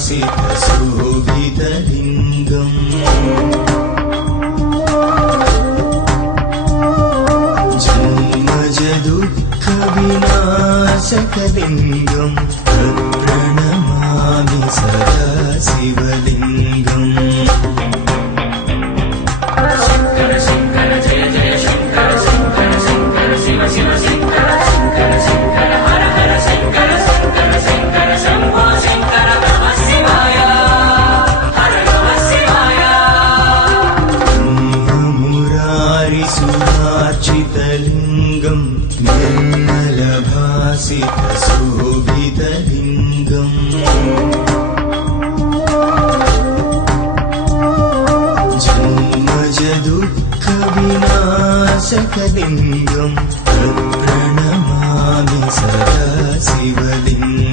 शोभितलिङ्गम् जन्मज दुःखविनाशकलिङ्गम् प्रणमामि सदा शिवलिङ्गम् शङ्कर शङ्कर जय जय शङ्कर शङ्कर शङ्कर शिव शिव शङ्कर शङ्कर शङ्कर हर हर शङ्कर शङ्कर शङ्कर शम्भो शङ्कर नमः शिवाय हर नमः शिवाय मुरारिसुधार्चितलिङ्गम् निर्मलभासितशोभितलिङ्गम् जन्मज दुःखविनाशकलिङ्गम् प्रणमामि सदा शिवलिङ्गम्